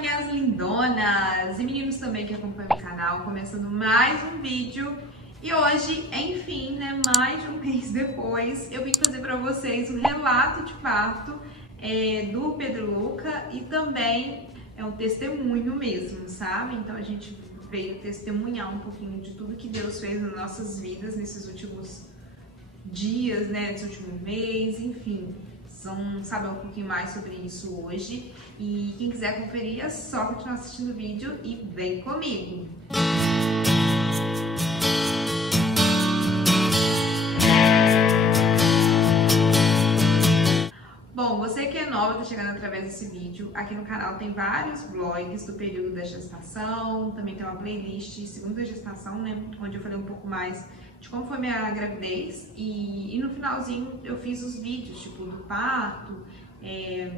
minhas lindonas e meninos também que acompanham o canal, começando mais um vídeo. E hoje, enfim, né, mais de um mês depois, eu vim trazer para vocês o relato de parto do Pedro Luca e também é um testemunho mesmo, sabe? Então a gente veio testemunhar um pouquinho de tudo que Deus fez nas nossas vidas nesses últimos dias, né, nesse último mês, enfim. Vamos saber um pouquinho mais sobre isso hoje. E quem quiser conferir é só continuar assistindo o vídeo e vem comigo! Bom, você que é nova, está chegando através desse vídeo, aqui no canal tem vários vlogs do período da gestação, também tem uma playlist segunda gestação, né, onde eu falei um pouco mais de como foi minha gravidez e no finalzinho eu fiz os vídeos, tipo, do parto,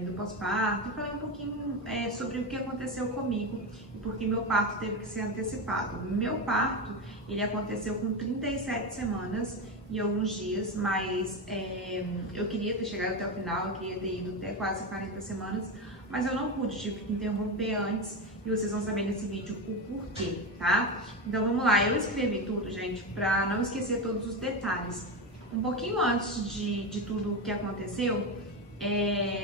do pós-parto, e falei um pouquinho sobre o que aconteceu comigo e porque meu parto teve que ser antecipado. Meu parto, ele aconteceu com 37 semanas e alguns dias, mas eu queria ter chegado até o final, eu queria ter ido até quase 40 semanas, mas eu não pude, tive que interromper antes e vocês vão saber nesse vídeo o porquê, tá? Então vamos lá, eu escrevi tudo, gente, pra não esquecer todos os detalhes. Um pouquinho antes de tudo o que aconteceu,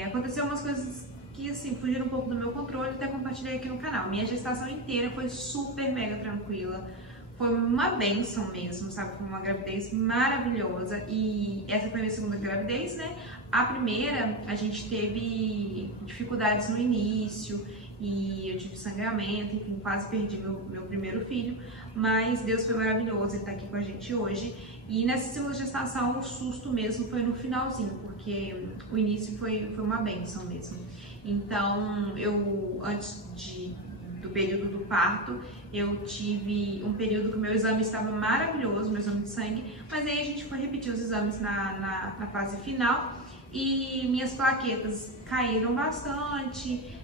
aconteceu umas coisas que, assim, fugiram um pouco do meu controle, até compartilhei aqui no canal. Minha gestação inteira foi super mega tranquila. Foi uma bênção mesmo, sabe? Foi uma gravidez maravilhosa e essa foi a minha segunda gravidez, né? A primeira, a gente teve dificuldades no início e eu tive sangramento, enfim, quase perdi meu primeiro filho, mas Deus foi maravilhoso, Ele tá aqui com a gente hoje. E nessa segunda gestação, o susto mesmo foi no finalzinho, porque o início foi uma bênção mesmo. Então, antes do período do parto, eu tive um período que o meu exame estava maravilhoso, meu exame de sangue, mas aí a gente foi repetir os exames na fase final e minhas plaquetas caíram bastante,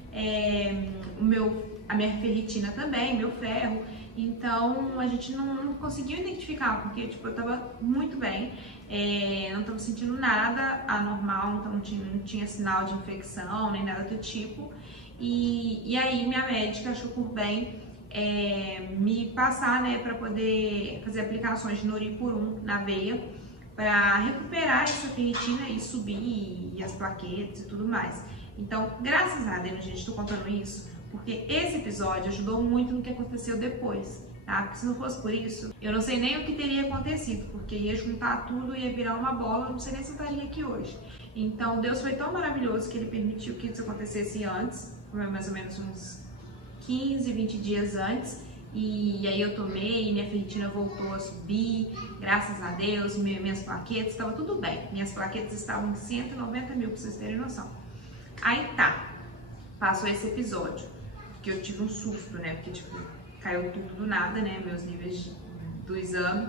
a minha ferritina também, meu ferro, então a gente não conseguiu identificar, porque tipo, eu tava muito bem, não tava sentindo nada anormal, então não tinha sinal de infecção, nem nada do tipo. E aí minha médica achou por bem me passar, né, para poder fazer aplicações de Noripurum na veia para recuperar essa ferritina e subir e as plaquetas e tudo mais. Então, graças a Deus, gente, estou contando isso porque esse episódio ajudou muito no que aconteceu depois, tá? Porque se não fosse por isso, eu não sei nem o que teria acontecido, porque ia juntar tudo, ia virar uma bola, eu não sei nem se eu estaria aqui hoje. Então, Deus foi tão maravilhoso que Ele permitiu que isso acontecesse antes, mais ou menos uns 15, 20 dias antes, e aí eu tomei, minha ferritina voltou a subir, graças a Deus, minhas plaquetas, estava tudo bem, minhas plaquetas estavam em 190 mil, pra vocês terem noção. Aí tá, passou esse episódio, que eu tive um susto, né, porque tipo, caiu tudo do nada, né, meus níveis do exame,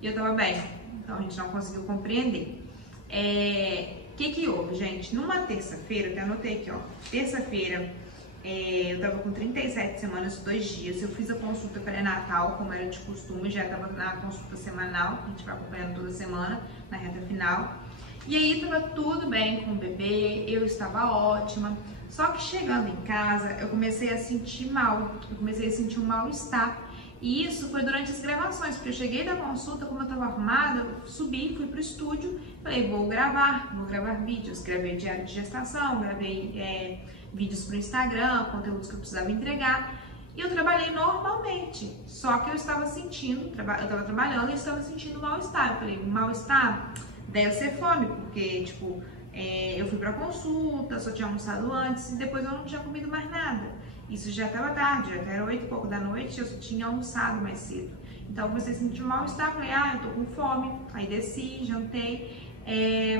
e eu tava bem, então a gente não conseguiu compreender. O que houve, gente? Numa terça-feira, eu até anotei aqui, ó, terça-feira, eu tava com 37 semanas, 2 dias, eu fiz a consulta pré-natal, como era de costume, já tava na consulta semanal, a gente vai acompanhando toda semana, na reta final, e aí tava tudo bem com o bebê, eu estava ótima, só que chegando em casa, eu comecei a sentir mal, eu comecei a sentir um mal-estar, e isso foi durante as gravações, porque eu cheguei da consulta, como eu estava arrumada, eu subi, fui pro estúdio, falei, vou gravar vídeos, gravei diário de gestação, gravei vídeos pro Instagram, conteúdos que eu precisava entregar, e eu trabalhei normalmente, só que eu estava sentindo, eu estava trabalhando e estava sentindo mal-estar, eu falei, mal-estar deve ser fome, porque, tipo, eu fui pra consulta, só tinha almoçado antes, e depois eu não tinha comido mais nada. Isso já estava tarde, já era 8 e pouco da noite, eu só tinha almoçado mais cedo. Então eu comecei a sentir mal-estar, falei, eu tô com fome. Aí desci, jantei,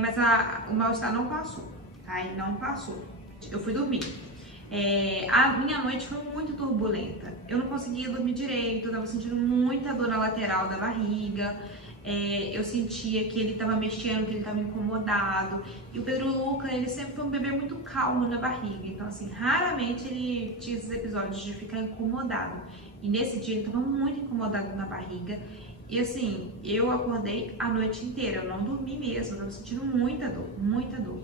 mas o mal-estar não passou, tá? E não passou. Eu fui dormir. A minha noite foi muito turbulenta. Eu não conseguia dormir direito, eu tava sentindo muita dor na lateral da barriga. Eu sentia que ele estava mexendo, que ele estava incomodado. E o Pedro Luca, ele sempre foi um bebê muito calmo na barriga. Então, assim, raramente ele tinha esses episódios de ficar incomodado. E nesse dia ele estava muito incomodado na barriga. E assim, eu acordei a noite inteira, eu não dormi mesmo, eu estava sentindo muita dor, muita dor.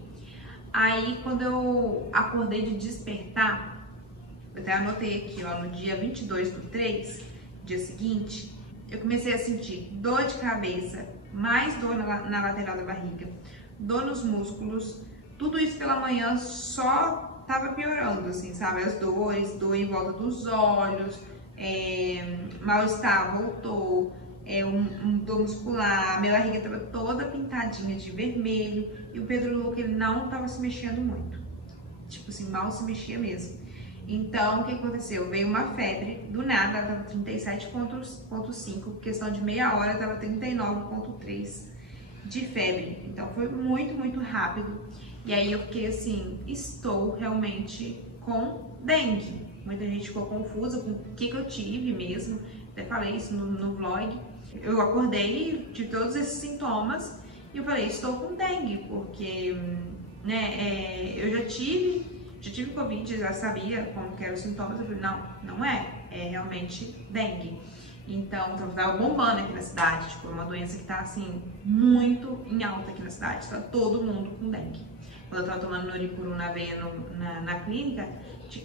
Aí, quando eu acordei de despertar, eu até anotei aqui, ó, no dia 22/3, dia seguinte, eu comecei a sentir dor de cabeça, mais dor na lateral da barriga, dor nos músculos, tudo isso pela manhã só tava piorando, assim, sabe? As dores, dor em volta dos olhos, mal-estar voltou, um dor muscular, minha barriga tava toda pintadinha de vermelho e o Pedro Luca, ele não tava se mexendo muito, tipo assim, mal se mexia mesmo. Então, o que aconteceu? Veio uma febre, do nada, ela tava 37,5, questão de meia hora, tava 39,3 de febre. Então, foi muito, muito rápido. E aí, eu fiquei assim, estou realmente com dengue. Muita gente ficou confusa com o que eu tive mesmo. Até falei isso no vlog. Eu acordei de todos esses sintomas e eu falei, estou com dengue, porque, né, eu já tive Covid, já sabia como que eram os sintomas, eu falei, não é realmente dengue. Então, tava bombando aqui na cidade, tipo, é uma doença que tá, assim, muito em alta aqui na cidade, tá todo mundo com dengue. Quando eu tava tomando Noripuru na veia na clínica,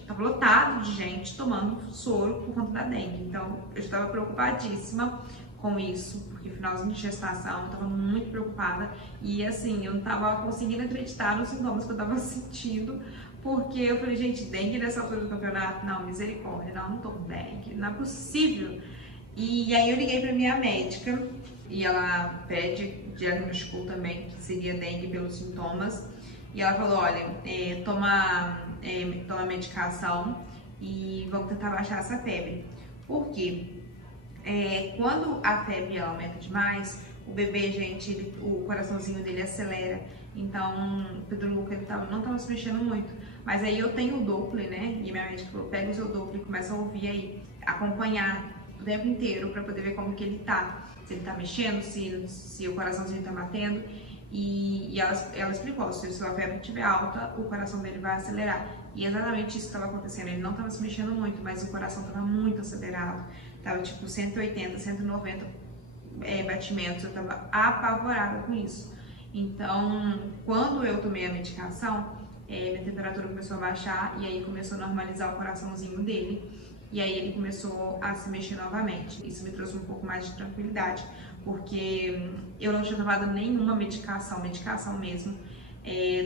tava lotado de gente tomando soro por conta da dengue. Então, eu estava preocupadíssima com isso, porque finalzinho de gestação, eu tava muito preocupada e, assim, eu não tava conseguindo acreditar nos sintomas que eu tava sentindo, porque eu falei, gente, dengue nessa altura do campeonato? Não, misericórdia, não tô com dengue, não é possível. E aí eu liguei pra minha médica e ela diagnosticou também que seria dengue pelos sintomas. E ela falou, olha, toma medicação e vamos tentar baixar essa febre. Por quê? Quando a febre aumenta demais, o bebê, gente, o coraçãozinho dele acelera. Então, o Pedro Luca não estava se mexendo muito. Mas aí eu tenho o Doppler, né? E minha médica falou, pega o seu Doppler e começa a ouvir aí, acompanhar o tempo inteiro para poder ver como que ele tá. Se ele tá mexendo, se o coraçãozinho tá batendo. E ela explicou, se a sua febre estiver alta, o coração dele vai acelerar. E exatamente isso estava acontecendo. Ele não estava se mexendo muito, mas o coração estava muito acelerado. Tava tipo 180, 190 batimentos. Eu tava apavorada com isso. Então, quando eu tomei a medicação, minha temperatura começou a baixar e aí começou a normalizar o coraçãozinho dele. E aí ele começou a se mexer novamente. Isso me trouxe um pouco mais de tranquilidade, porque eu não tinha tomado nenhuma medicação mesmo,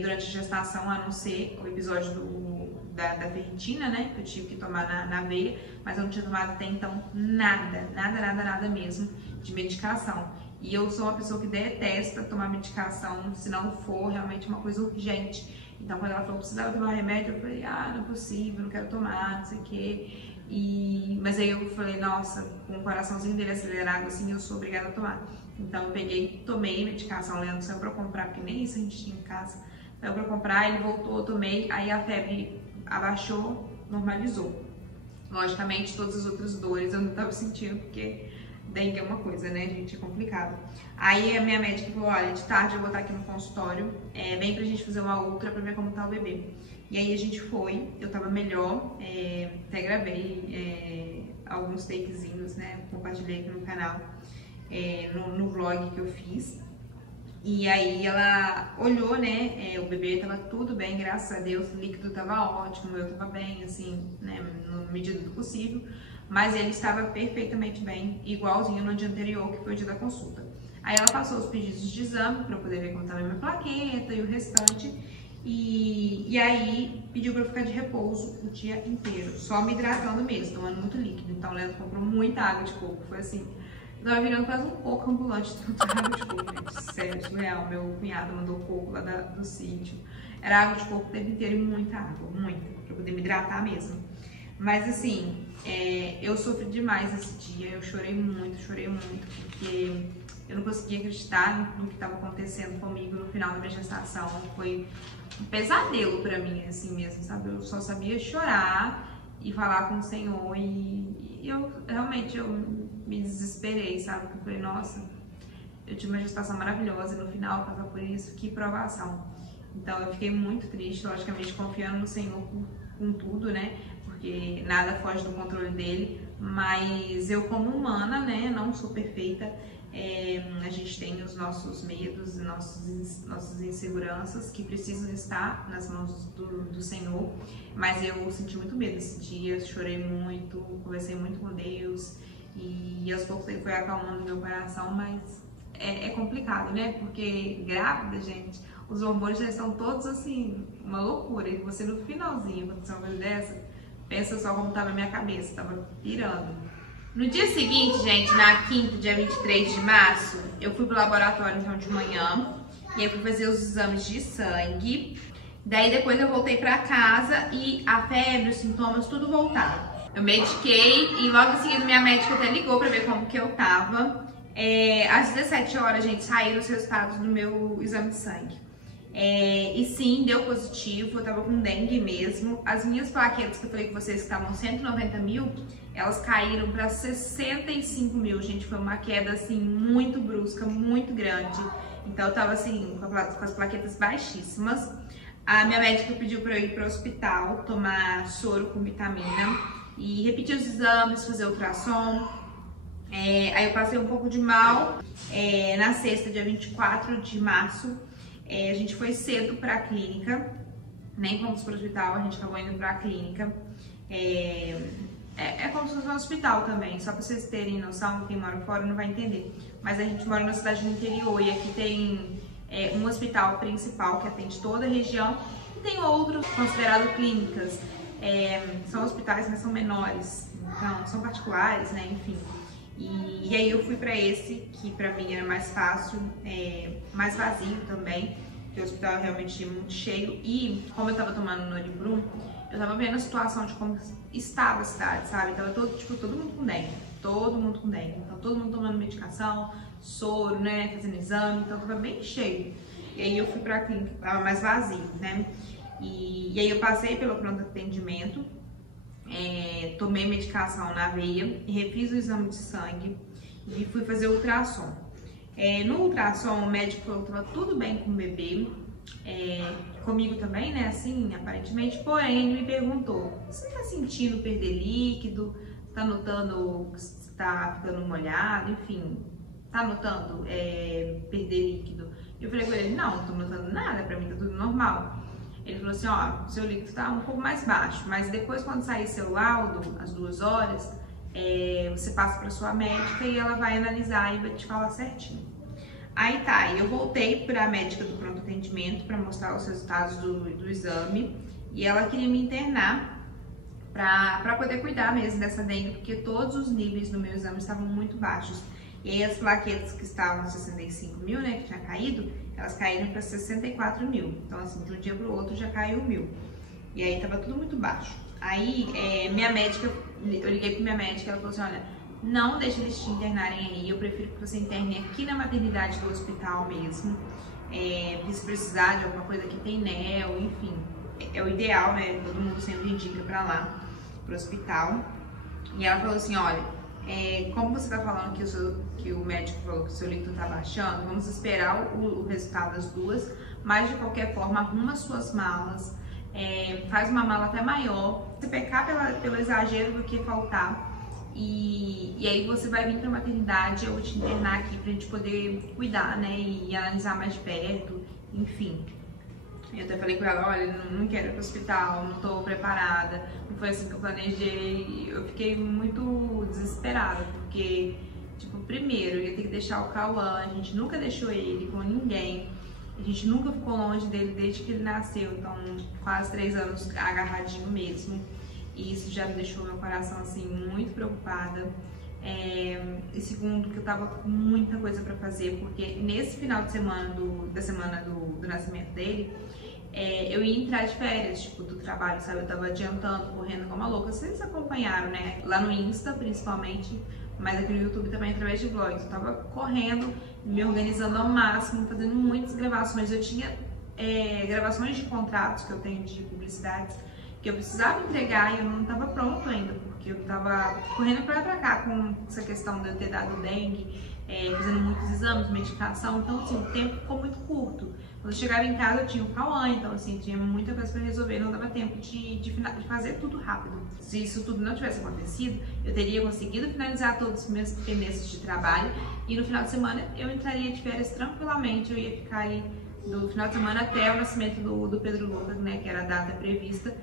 durante a gestação, a não ser o episódio da ferritina, né, que eu tive que tomar na veia, mas eu não tinha tomado até então nada mesmo de medicação. E eu sou uma pessoa que detesta tomar medicação se não for realmente uma coisa urgente. Então, quando ela falou que precisava tomar remédio, eu falei, não é possível, não quero tomar, não sei o quê. Mas aí eu falei, nossa, com o coraçãozinho dele acelerado, assim, eu sou obrigada a tomar. Então eu peguei, tomei medicação, o Leandro saiu pra comprar, porque nem isso a gente tinha em casa. Saiu pra comprar, ele voltou, eu tomei, aí a febre abaixou, normalizou. Logicamente, todas as outras dores eu não tava sentindo, porque dengue é uma coisa, né, gente, é complicado. Aí a minha médica falou, olha, de tarde eu vou estar aqui no consultório, vem pra gente fazer uma ultra pra ver como tá o bebê. E aí a gente foi, eu tava melhor, até gravei alguns takezinhos, né, compartilhei aqui no canal, no vlog que eu fiz. E aí ela olhou, né, o bebê tava tudo bem, graças a Deus, o líquido tava ótimo, eu tava bem, assim, né, na medida do possível. Mas ele estava perfeitamente bem, igualzinho no dia anterior, que foi o dia da consulta. Aí ela passou os pedidos de exame para eu poder ver como estava a minha plaqueta e o restante. E aí pediu para eu ficar de repouso o dia inteiro, só me hidratando mesmo, tomando muito líquido. Então o Leandro comprou muita água de coco, foi assim, eu tava virando quase um coco ambulante de tanta água de coco, gente, sério, surreal. Meu cunhado mandou coco lá do sítio, era água de coco o tempo inteiro e muita água, muita, para eu poder me hidratar mesmo. Mas assim, eu sofri demais esse dia, eu chorei muito, porque eu não conseguia acreditar no que estava acontecendo comigo no final da minha gestação. Foi um pesadelo pra mim, assim mesmo, sabe? Eu só sabia chorar e falar com o Senhor e eu realmente me desesperei, sabe? Porque eu falei, nossa, eu tive uma gestação maravilhosa e no final passar por isso, que provação. Então eu fiquei muito triste, logicamente confiando no Senhor com tudo, né? Porque nada foge do controle dele, mas eu como humana, né, não sou perfeita, A gente tem os nossos medos e nossas inseguranças que precisam estar nas mãos do Senhor, mas eu senti muito medo esse dia, chorei muito, conversei muito com Deus e aos poucos ele foi acalmando meu coração, mas é complicado, né? Porque grávida, gente, os hormônios já estão todos assim, uma loucura, e você no finalzinho, aconteceu uma coisa dessa, pensa só como estava a minha cabeça, estava pirando. No dia seguinte, gente, na quinta, dia 23 de março, eu fui pro laboratório então de manhã e aí fui fazer os exames de sangue. Daí depois eu voltei pra casa e a febre, os sintomas, tudo voltaram. Eu mediquei e logo em seguida minha médica até ligou pra ver como que eu tava. Às 17 horas, gente, saíram os resultados do meu exame de sangue. E sim, deu positivo, eu tava com dengue mesmo. As minhas plaquetas que eu falei com vocês que estavam 190 mil, elas caíram para 65 mil, gente. Foi uma queda assim muito brusca, muito grande. Então eu tava assim com as plaquetas baixíssimas. A minha médica pediu para eu ir para o hospital, tomar soro com vitamina e repetir os exames, fazer ultrassom. Aí eu passei um pouco de mal. Na sexta, dia 24 de março, a gente foi cedo para a clínica, nem fomos para o hospital, a gente acabou indo para a clínica. É como se fosse um hospital também, só para vocês terem noção, quem mora fora não vai entender. Mas a gente mora numa cidade no interior e aqui tem um hospital principal que atende toda a região e tem outros considerados clínicas. São hospitais, mas são menores, então são particulares, né, enfim. E aí eu fui para esse, que pra mim era mais fácil, mais vazio também, porque o hospital é realmente muito cheio. E como eu tava tomando Noribrum, eu tava vendo a situação de como estava a cidade, sabe? Tava todo mundo com dengue, então todo mundo tomando medicação, soro, né, fazendo exame, então tava bem cheio. E aí eu fui pra clínica, tava mais vazio, né? E aí eu passei pelo pronto atendimento, tomei medicação na veia, refiz o exame de sangue e fui fazer o ultrassom. No ultrassom, o médico falou que estava tudo bem com o bebê, comigo também, né, assim, aparentemente, porém ele me perguntou: você tá sentindo perder líquido? Tá notando que está ficando molhado? Enfim, tá notando perder líquido? Eu falei com ele: não tô notando nada, pra mim tá tudo normal. Ele falou assim: ó, seu líquido tá um pouco mais baixo, mas depois quando sair seu laudo, às 2 horas, você passa para sua médica e ela vai analisar e vai te falar certinho. Aí tá, eu voltei para a médica do pronto atendimento para mostrar os resultados do exame e ela queria me internar para poder cuidar mesmo dessa dengue, porque todos os níveis do meu exame estavam muito baixos. E aí as plaquetas que estavam 65 mil, né, que tinha caído, elas caíram para 64 mil. Então assim, de um dia para o outro já caiu 1000. E aí tava tudo muito baixo. Aí minha médica, eu liguei para minha médica, ela falou assim: olha, não deixe eles te internarem aí, eu prefiro que você interne aqui na maternidade do hospital mesmo. Se precisar de alguma coisa que tem NEL, enfim, é o ideal, né? Todo mundo sempre indica para lá, pro hospital. E ela falou assim: olha, como você tá falando que o médico falou que o seu líquido tá baixando, vamos esperar o resultado das duas, mas de qualquer forma, arruma suas malas, faz uma mala até maior, você pecar pelo exagero do que faltar. E aí você vai vir pra maternidade, eu vou te internar aqui pra gente poder cuidar, né, e analisar mais de perto, enfim. Eu até falei com ela: olha, não quero ir pro hospital, não tô preparada, não foi assim que eu planejei. Eu fiquei muito desesperada, porque, tipo, primeiro, eu ia ter que deixar o Cauã, a gente nunca deixou ele com ninguém, a gente nunca ficou longe dele desde que ele nasceu, então quase 3 anos agarradinho mesmo. E isso já me deixou meu coração, assim, muito preocupada. E segundo, que eu tava com muita coisa pra fazer, porque nesse final de semana, da semana do nascimento dele, eu ia entrar de férias, tipo, do trabalho, sabe? Eu tava adiantando, correndo como uma louca. Vocês acompanharam, né? Lá no Insta, principalmente, mas aqui no YouTube também, através de vlogs. Eu tava correndo, me organizando ao máximo, fazendo muitas gravações. Eu tinha gravações de contratos que eu tenho de publicidades que eu precisava entregar e eu não estava pronto ainda, porque eu estava correndo pra lá e pra cá com essa questão de eu ter dado dengue, fazendo muitos exames, medicação, então assim, o tempo ficou muito curto. Quando eu chegava em casa eu tinha o Cauã, então assim, tinha muita coisa para resolver, não dava tempo de fazer tudo rápido. Se isso tudo não tivesse acontecido, eu teria conseguido finalizar todos os meus pendências de trabalho e no final de semana eu entraria de férias tranquilamente, eu ia ficar ali do final de semana até o nascimento do Pedro Lucas, né, que era a data prevista,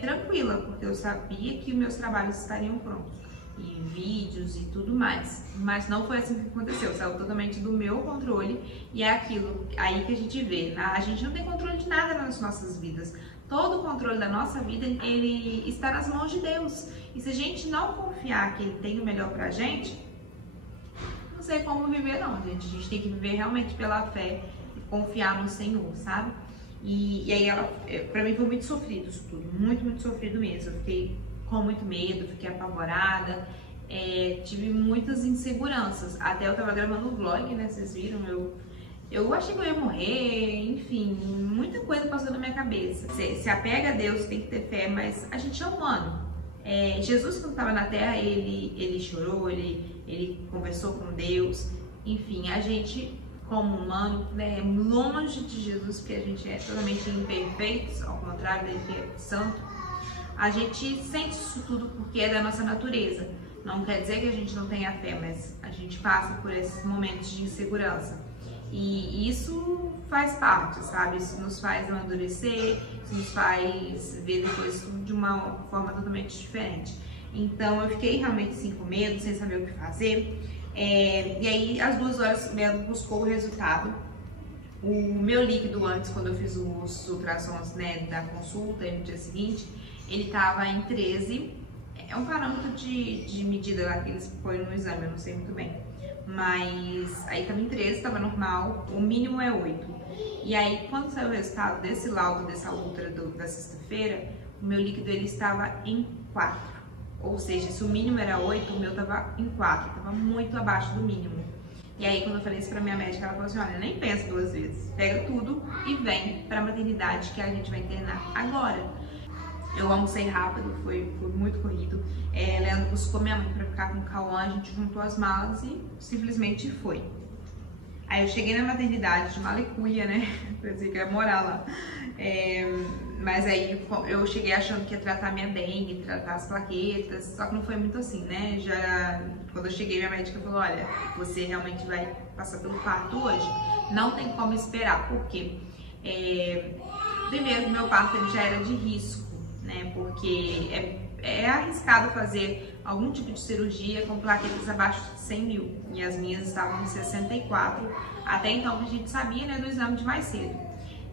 tranquila, porque eu sabia que meus trabalhos estariam prontos, e vídeos e tudo mais. Mas não foi assim que aconteceu, saiu totalmente do meu controle e é aquilo aí que a gente vê, né? A gente não tem controle de nada nas nossas vidas. Todo o controle da nossa vida, ele está nas mãos de Deus. E se a gente não confiar que Ele tem o melhor pra gente, não sei como viver não, gente. A gente tem que viver realmente pela fé e confiar no Senhor, sabe? E aí, pra mim foi muito sofrido isso tudo, muito, muito sofrido mesmo. Eu fiquei com muito medo, fiquei apavorada, tive muitas inseguranças. Até eu tava gravando um vlog, né, vocês viram, eu achei que eu ia morrer, enfim, muita coisa passou na minha cabeça. Se apega a Deus, tem que ter fé, mas a gente é humano. Jesus, quando estava na Terra, ele chorou, ele conversou com Deus, enfim, a gente, como humano, né, longe de Jesus, porque a gente é totalmente imperfeito, ao contrário dele que é santo, a gente sente isso tudo porque é da nossa natureza. Não quer dizer que a gente não tenha fé, mas a gente passa por esses momentos de insegurança. E isso faz parte, sabe? Isso nos faz amadurecer, isso nos faz ver depois tudo de uma forma totalmente diferente. Então eu fiquei realmente assim com medo, sem saber o que fazer. E aí às 2 horas mesmo buscou o resultado. O meu líquido antes, quando eu fiz os ultrassons, né, da consulta e no dia seguinte, ele estava em 13. É um parâmetro de medida lá que eles põem no exame, eu não sei muito bem. Mas aí estava em 13, estava normal, o mínimo é 8. E aí quando saiu o resultado desse laudo, dessa ultra da sexta-feira, o meu líquido ele estava em 4. Ou seja, se o mínimo era 8, o meu estava em 4, estava muito abaixo do mínimo. E aí quando eu falei isso pra minha médica, ela falou assim, olha, nem pensa 2 vezes, pega tudo e vem pra maternidade que a gente vai internar agora. Eu almocei rápido, foi muito corrido. Leandro buscou minha mãe pra ficar com o Cauã, a gente juntou as malas e simplesmente foi. Aí eu cheguei na maternidade de Malicuia, né? Pensei que ia morar lá. Mas aí eu cheguei achando que ia tratar minha dengue, tratar as plaquetas, só que não foi muito assim, né? Quando eu cheguei, minha médica falou, olha, você realmente vai passar pelo parto hoje. Não tem como esperar, por quê? Primeiro, meu parto ele já era de risco, né? Porque é arriscado fazer algum tipo de cirurgia com plaquetas abaixo de 100 mil. E as minhas estavam em 64, até então que a gente sabia, né, do exame de mais cedo.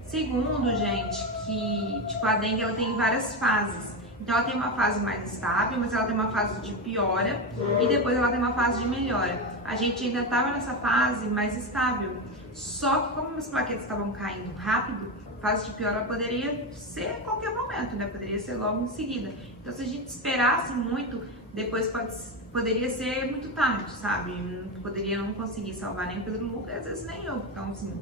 Segundo, gente, que tipo, a dengue ela tem várias fases. Então ela tem uma fase mais estável, mas ela tem uma fase de piora e depois ela tem uma fase de melhora. A gente ainda estava nessa fase mais estável. Só que como as plaquetas estavam caindo rápido, a fase de piora poderia ser a qualquer momento, né? Poderia ser logo em seguida. Então se a gente esperasse muito, depois poderia ser muito tarde, sabe? Poderia não conseguir salvar nem o Pedro Lucas, às vezes nem eu. Então assim,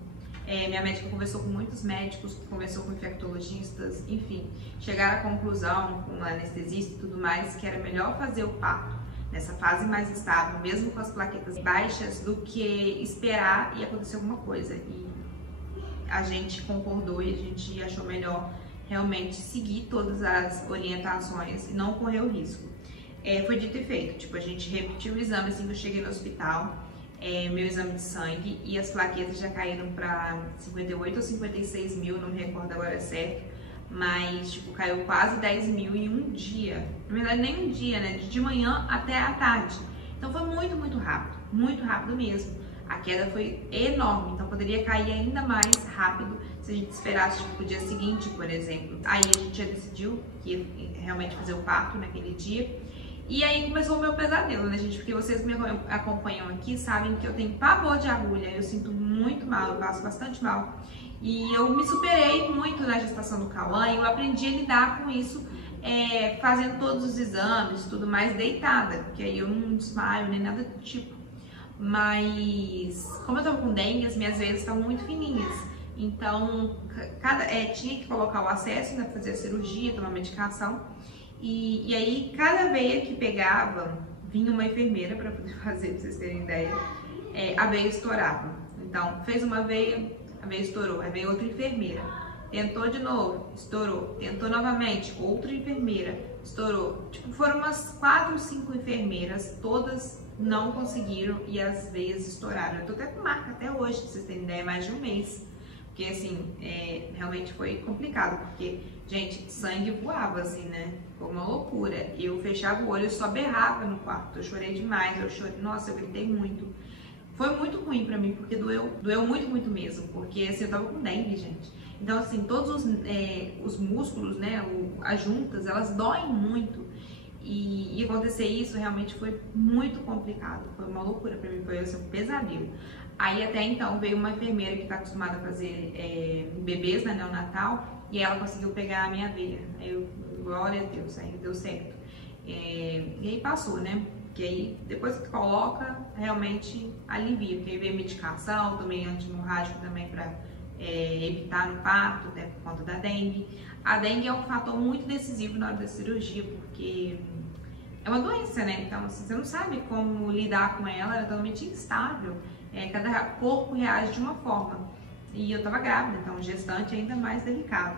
minha médica conversou com muitos médicos, conversou com infectologistas, enfim, chegaram à conclusão, com anestesista e tudo mais, que era melhor fazer o parto nessa fase mais estável, mesmo com as plaquetas baixas, do que esperar e acontecer alguma coisa. E a gente concordou e a gente achou melhor realmente seguir todas as orientações e não correr o risco. Foi dito e feito, tipo, a gente repetiu o exame assim que eu cheguei no hospital, meu exame de sangue, e as plaquetas já caíram para 58 ou 56 mil, não me recordo agora certo, mas tipo, caiu quase 10 mil em um dia. Na verdade, nem um dia, né? De manhã até a tarde. Então foi muito rápido mesmo. A queda foi enorme, então poderia cair ainda mais rápido se a gente esperasse tipo, o dia seguinte, por exemplo. Aí a gente já decidiu que ia realmente fazer o parto naquele dia. E aí começou o meu pesadelo, né, gente? Porque vocês que me acompanham aqui sabem que eu tenho pavor de agulha, eu sinto muito mal, eu passo bastante mal. E eu me superei muito na gestação do Cauã e eu aprendi a lidar com isso, fazendo todos os exames, tudo mais deitada, porque aí eu não desmaio nem nada do tipo. Mas como eu tava com dengue, as minhas veias estavam muito fininhas. Então, tinha que colocar o acesso, né, fazer a cirurgia, tomar medicação. E aí, cada veia que pegava, vinha uma enfermeira para poder fazer, pra vocês terem ideia, a veia estourava. Então, fez uma veia, a veia estourou, aí veio outra enfermeira. Tentou de novo, estourou. Tentou novamente, outra enfermeira, estourou. Tipo, foram umas 4 ou 5 enfermeiras, todas não conseguiram e as veias estouraram. Eu tô até com marca até hoje, pra vocês terem ideia, mais de um mês. Porque assim, realmente foi complicado, porque, gente, sangue voava assim, né? Foi uma loucura. Eu fechava o olho, eu só berrava no quarto. Eu chorei demais, nossa, eu gritei muito. Foi muito ruim pra mim, porque doeu muito, muito mesmo. Porque assim, eu tava com dengue, gente. Então assim, todos os músculos, né, as juntas, elas doem muito. E acontecer isso realmente foi muito complicado. Foi uma loucura pra mim, foi assim, um pesadelo. Aí até então veio uma enfermeira que está acostumada a fazer bebês na neonatal e ela conseguiu pegar a minha veia. Aí eu, glória a Deus, aí deu certo. E aí passou, né? Que aí depois que coloca, realmente alivia. Porque aí veio medicação, tomei anti-hemorrágico também para evitar no parto, até por conta da dengue. A dengue é um fator muito decisivo na hora da cirurgia, porque é uma doença, né? Então assim, você não sabe como lidar com ela, ela é totalmente instável. Cada corpo reage de uma forma. E eu tava grávida, então gestante é ainda mais delicado.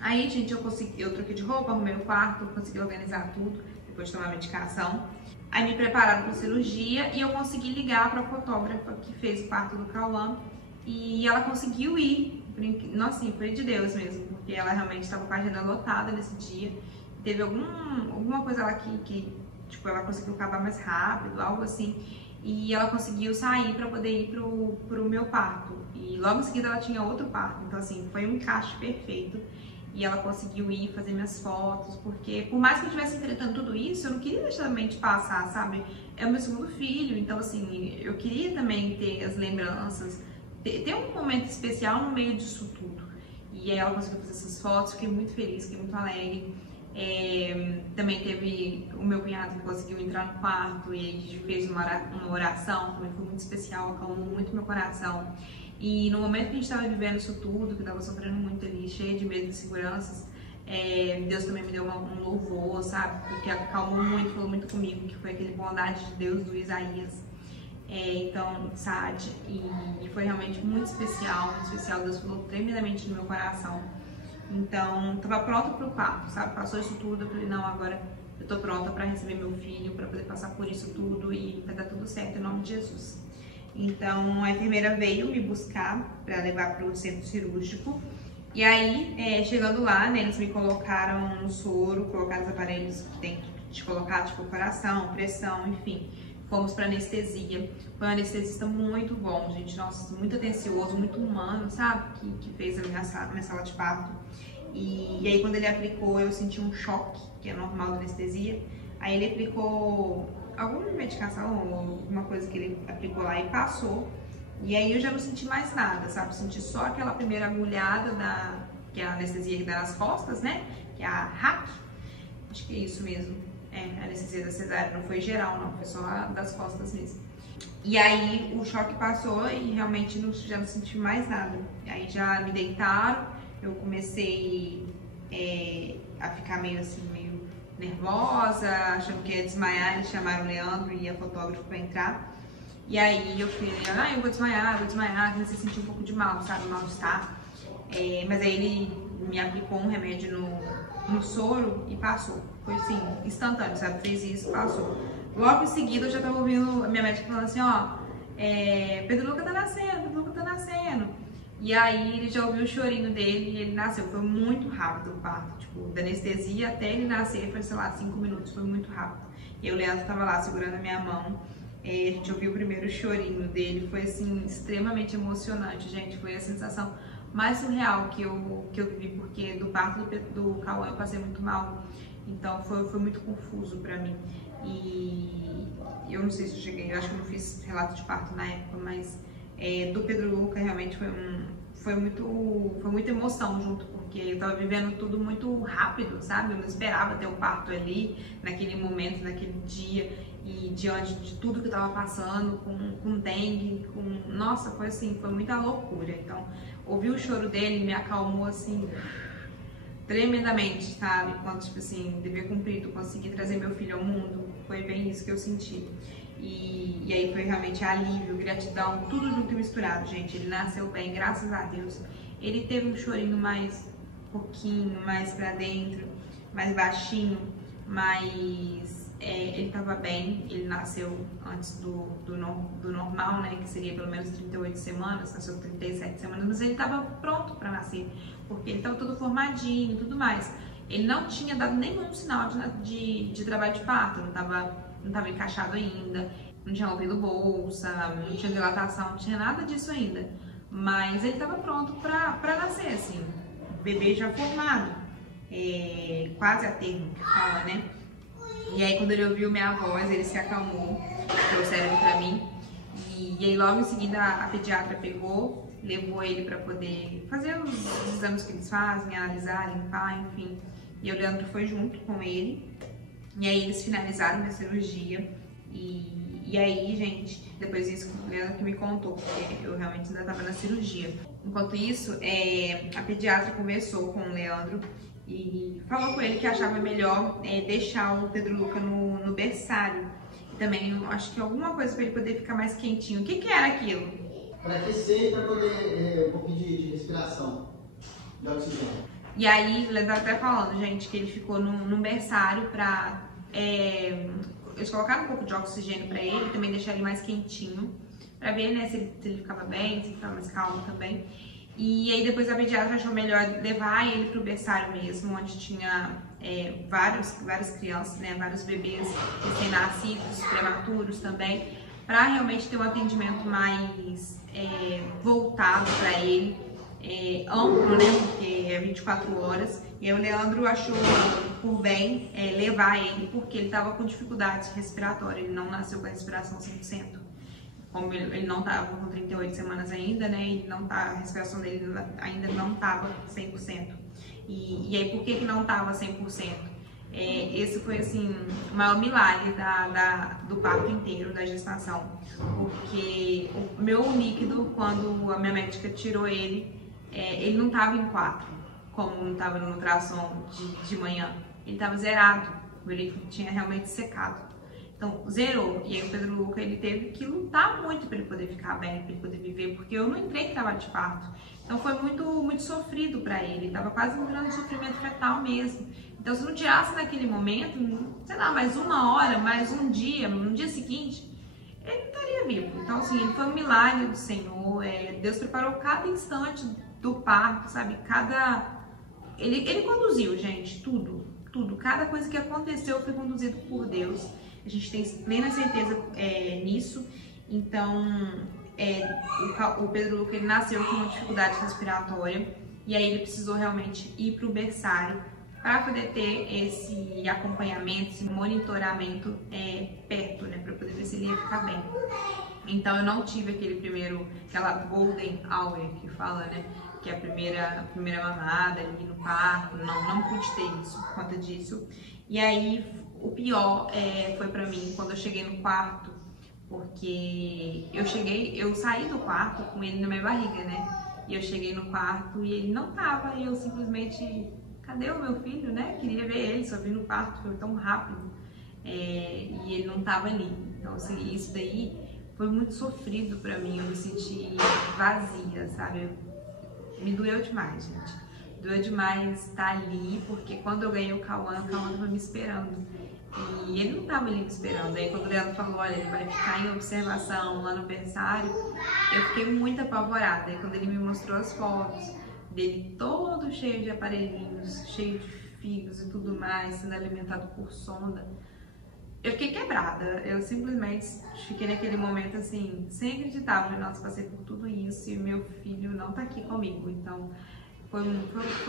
Aí, gente, eu troquei de roupa, arrumei o quarto, consegui organizar tudo, depois de tomar medicação. Aí me prepararam para cirurgia e eu consegui ligar para a fotógrafa que fez o parto do Cauã. E ela conseguiu ir. Nossa, assim, foi de Deus mesmo, porque ela realmente estava com a agenda lotada nesse dia. Teve alguma coisa lá que tipo, ela conseguiu acabar mais rápido, algo assim. E ela conseguiu sair para poder ir pro meu parto. E logo em seguida ela tinha outro parto. Então assim, foi um encaixe perfeito. E ela conseguiu ir fazer minhas fotos, porque por mais que eu estivesse enfrentando tudo isso, eu não queria deixar a mente passar, sabe? É o meu segundo filho, então assim, eu queria também ter as lembranças, ter um momento especial no meio disso tudo. E aí ela conseguiu fazer essas fotos, fiquei muito feliz, fiquei muito alegre. Também teve o meu cunhado que conseguiu entrar no quarto e a gente fez uma oração, também foi muito especial, acalmou muito meu coração. E no momento que a gente estava vivendo isso tudo, que eu estava sofrendo muito ali, cheia de medo e inseguranças, Deus também me deu um louvor, sabe? Porque acalmou muito, falou muito comigo, que foi aquele bondade de Deus do Isaías. Então, sabe? E foi realmente muito especial, Deus falou tremendamente no meu coração. Então, tava pronta pro parto, sabe? Passou isso tudo, eu falei, não, agora eu tô pronta para receber meu filho, para poder passar por isso tudo e vai dar tudo certo em nome de Jesus. Então, a enfermeira veio me buscar para levar pro centro cirúrgico. E aí, chegando lá, né, eles me colocaram no soro, colocaram os aparelhos que tem que te colocar, tipo, coração, pressão, enfim. Fomos para anestesia. Foi um anestesista muito bom, gente. Nossa, muito atencioso, muito humano, sabe? Que fez a minha sala de parto. E aí, quando ele aplicou, eu senti um choque, que é normal da anestesia. Aí ele aplicou alguma medicação ou alguma coisa que ele aplicou lá e passou. E aí eu já não senti mais nada, sabe? Senti só aquela primeira agulhada que é a anestesia que dá nas costas, né? Que é a RAC. Acho que é isso mesmo. A anestesia da cesárea, não foi geral não, foi só a das costas mesmo. E aí o choque passou e realmente já não senti mais nada. Aí já me deitaram, eu comecei a ficar meio assim, meio nervosa, achando que ia desmaiar. Eles chamaram o Leandro e a fotógrafa pra entrar. E aí eu fiquei, eu vou desmaiar, comecei a sentir um pouco de mal, sabe, mal-estar. Mas aí ele me aplicou um remédio no soro e passou. Foi assim, instantâneo, sabe? Fez isso, passou. Logo em seguida eu já tava ouvindo a minha médica falando assim, Pedro Luca tá nascendo. E aí ele já ouviu o chorinho dele e ele nasceu. Foi muito rápido o parto, tipo, da anestesia até ele nascer foi, sei lá, 5 minutos, foi muito rápido. E o Leandro tava lá segurando a minha mão. A gente ouviu o primeiro chorinho dele, foi assim, extremamente emocionante, gente. Foi a sensação mais surreal que eu vivi, porque do parto do Cauã eu passei muito mal. Então foi muito confuso pra mim. E eu não sei se eu cheguei, eu acho que eu não fiz relato de parto na época, mas do Pedro Luca realmente foi muita emoção junto, porque eu tava vivendo tudo muito rápido, sabe? Eu não esperava ter o parto ali, naquele momento, naquele dia, e diante de tudo que eu tava passando, com dengue, nossa, foi assim, foi muita loucura. Então, ouvir o choro dele me acalmou assim, tremendamente, sabe? Quanto, tipo assim, dever cumprido, conseguir trazer meu filho ao mundo, foi bem isso que eu senti. E aí foi realmente alívio, gratidão, tudo junto e misturado, gente. Ele nasceu bem, graças a Deus. Ele teve um chorinho mais pouquinho, mais pra dentro, mais baixinho, mas ele tava bem. Ele nasceu antes do normal, né? Que seria pelo menos 38 semanas, nasceu 37 semanas, mas ele tava pronto pra nascer, porque ele tava todo formadinho e tudo mais. Ele não tinha dado nenhum sinal de trabalho de parto, não tava encaixado ainda, não tinha ouvido bolsa, não tinha dilatação, não tinha nada disso ainda. Mas ele estava pronto pra nascer, assim, bebê já formado, quase a termo, que fala, né? E aí quando ele ouviu minha voz, ele se acalmou, trouxeram ele pra mim. E aí logo em seguida a pediatra pegou, levou ele pra poder fazer os exames que eles fazem, analisar, limpar, enfim. E o Leandro foi junto com ele. E aí eles finalizaram minha cirurgia. E aí, gente, depois disso, o Leandro que me contou, porque eu realmente ainda estava na cirurgia. Enquanto isso, a pediatra conversou com o Leandro e falou com ele que achava melhor deixar o Pedro Luca no berçário. E também, acho que alguma coisa para ele poder ficar mais quentinho. O que era aquilo? Para aquecer e para poder um pouquinho de respiração, de oxigênio. E aí, o Leandro até falando, gente, que ele ficou num berçário para eles colocaram um pouco de oxigênio para ele, também deixar ele mais quentinho, para ver, né, se ele ficava bem, se ele ficava mais calmo também. E aí depois a pediatra achou melhor levar ele pro berçário mesmo, onde tinha várias crianças, né, vários bebês recém-nascidos, prematuros também, para realmente ter um atendimento mais voltado para ele, amplo, né, porque é 24 horas. E aí o Leandro achou por bem levar ele, porque ele estava com dificuldade respiratória, ele não nasceu com a respiração 100%. Como ele não estava com 38 semanas ainda, né, a respiração dele ainda não estava 100%. E aí por que não estava 100%? Esse foi, assim, o maior milagre do parto inteiro, da gestação. Porque o meu líquido, quando a minha médica tirou ele não estava em 4. Como não estava no ultrassom de manhã, ele estava zerado, o líquido tinha realmente secado. Então, zerou. E aí o Pedro Luca, ele teve que lutar muito para ele poder ficar bem, para ele poder viver, porque eu não entrei em trabalho de parto. Então foi muito sofrido para ele, estava quase entrando em sofrimento fetal mesmo. Então se não tirasse naquele momento, sei lá, mais uma hora, mais um dia, no dia seguinte, ele não estaria vivo. Então assim, ele foi um milagre do Senhor, Deus preparou cada instante do parto, sabe, Ele conduziu, gente, tudo. Cada coisa que aconteceu foi conduzido por Deus. A gente tem plena certeza nisso. Então, o Pedro Luca, ele nasceu com uma dificuldade respiratória. E aí ele precisou realmente ir para o berçário para poder ter esse acompanhamento, esse monitoramento perto, né? Para poder ver se ele ia ficar bem. Então, eu não tive aquela golden hour que fala, né? Que é a primeira mamada ali no parto, não pude ter isso por conta disso. E aí, o pior foi pra mim quando eu cheguei no quarto, porque eu saí do quarto com ele na minha barriga, né? E eu cheguei no quarto e ele não tava, e eu simplesmente, cadê o meu filho, né? Queria ver ele, só vi no quarto, foi tão rápido, e ele não tava ali. Então, assim, isso daí foi muito sofrido pra mim, eu me senti vazia, sabe? Me doeu demais, gente. Doeu demais estar ali, porque quando eu ganhei o Cauã estava me esperando. E ele não estava ali me esperando. Aí quando o Leandro falou, olha, ele vai ficar em observação lá no berçário, eu fiquei muito apavorada. Aí quando ele me mostrou as fotos dele todo cheio de aparelhinhos, cheio de fios e tudo mais, sendo alimentado por sonda, eu fiquei quebrada. Eu simplesmente fiquei naquele momento assim, sem acreditar. Eu falei, nossa, passei por tudo isso e meu filho não tá aqui comigo. Então, foi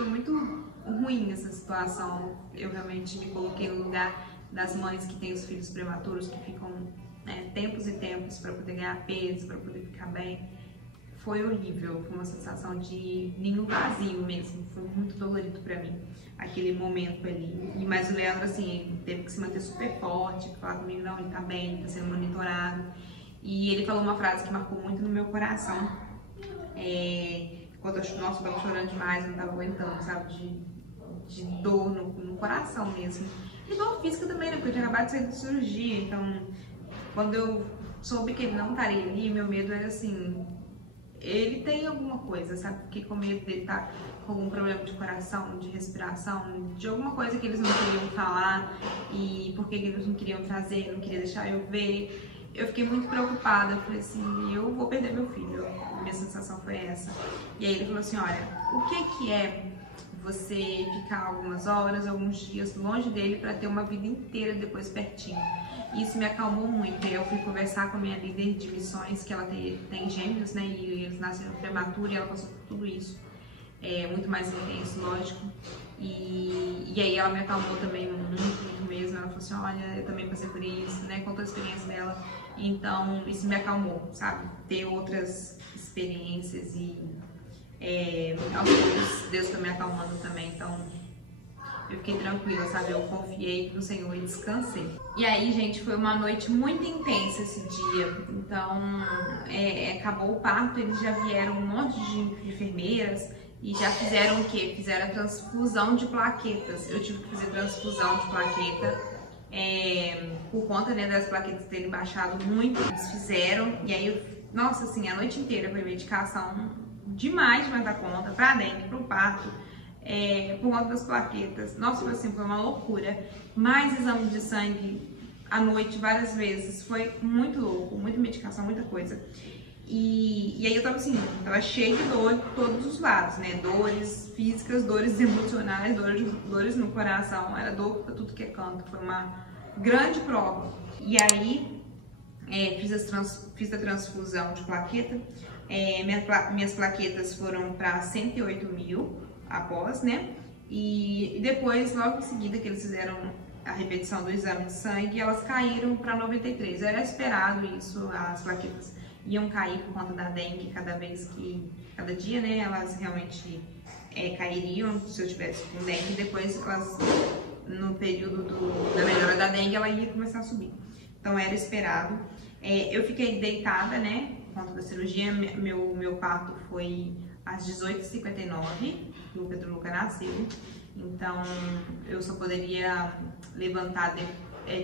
muito ruim essa situação. Eu realmente me coloquei no lugar das mães que têm os filhos prematuros, que ficam tempos e tempos para poder ganhar peso, para poder ficar bem. Foi horrível, foi uma sensação de ninho vazio mesmo. Foi muito dolorido para mim, aquele momento ali. Mas o Leandro, assim, teve que se manter super forte, falar comigo, não, ele tá bem, ele tá sendo monitorado. E ele falou uma frase que marcou muito no meu coração. Quando eu tava chorando demais, eu não tava aguentando, sabe, de de dor no coração mesmo. E dor física também, né? Porque eu tinha acabado de sair de cirurgia, então quando eu soube que ele não estaria ali, meu medo era assim, ele tem alguma coisa, sabe? Fiquei com medo dele estar com algum problema de coração, de respiração, de alguma coisa que eles não queriam falar e por que eles não queriam trazer, não queriam deixar eu ver. Eu fiquei muito preocupada, eu falei assim, eu vou perder meu filho, minha sensação foi essa. E aí ele falou assim, olha, o que é você ficar algumas horas, alguns dias longe dele para ter uma vida inteira depois pertinho? Isso me acalmou muito. Eu fui conversar com a minha líder de missões, que ela tem gêmeos, né, e eles nasceram prematuro e ela passou por tudo isso. Muito mais intenso, lógico. E aí ela me acalmou também muito mesmo. Ela falou assim, olha, eu também passei por isso, né, contou a experiência dela. Então, isso me acalmou, sabe? Ter outras experiências e aos poucos Deus tá me acalmando também. Então, eu fiquei tranquila, sabe? Eu confiei no Senhor e descansei. E aí, gente, foi uma noite muito intensa esse dia. Então, acabou o parto, eles já vieram um monte de enfermeiras e já fizeram o quê? Fizeram a transfusão de plaquetas. Eu tive que fazer transfusão de plaqueta. Por conta, né, das plaquetas terem baixado muito, eles fizeram, e aí, nossa, assim, a noite inteira foi medicação demais da conta, pra dengue, pro parto, por conta das plaquetas. Nossa, assim, foi uma loucura. Mais exame de sangue à noite, várias vezes, foi muito louco, muita medicação, muita coisa. E aí eu tava assim, tava cheia de dor de todos os lados, né? Dores físicas, dores emocionais, dores no coração, era dor pra tudo que é canto. Foi uma grande prova. E aí fiz a transfusão de plaqueta. Minhas plaquetas foram para 108 mil após, né? E depois, logo em seguida que eles fizeram a repetição do exame de sangue, elas caíram para 93. Era esperado isso, as plaquetas iam cair por conta da dengue cada dia, né, elas realmente cairiam se eu tivesse com dengue. Depois, elas, no período da melhora da dengue, ela ia começar a subir. Então, era esperado. Eu fiquei deitada, né, por conta da cirurgia. Meu parto foi às 18h59, que o Pedro Luca nasceu. Então, eu só poderia levantar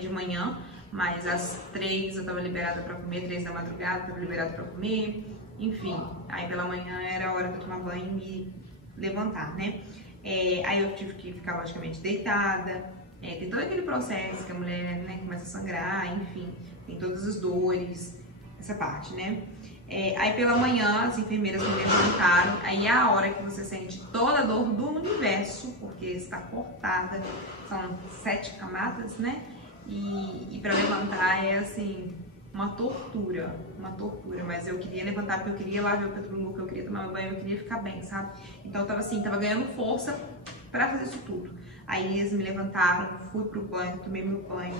de manhã. Mas às 3 eu tava liberada pra comer, 3 da madrugada, tava liberada pra comer, enfim. Aí pela manhã era a hora de eu tomar banho e levantar, né? Aí eu tive que ficar logicamente deitada. Tem todo aquele processo que a mulher, né, começa a sangrar, enfim. Tem todas as dores, essa parte, né? Aí pela manhã as enfermeiras me levantaram, aí é a hora que você sente toda a dor do universo, porque está cortada, são 7 camadas, né? E para levantar é assim, uma tortura, mas eu queria levantar porque eu queria ir lá ver o Pedro Luca, eu queria tomar meu banho, eu queria ficar bem, sabe? Então eu tava assim, tava ganhando força pra fazer isso tudo. Aí eles me levantaram, fui pro banho, tomei meu banho.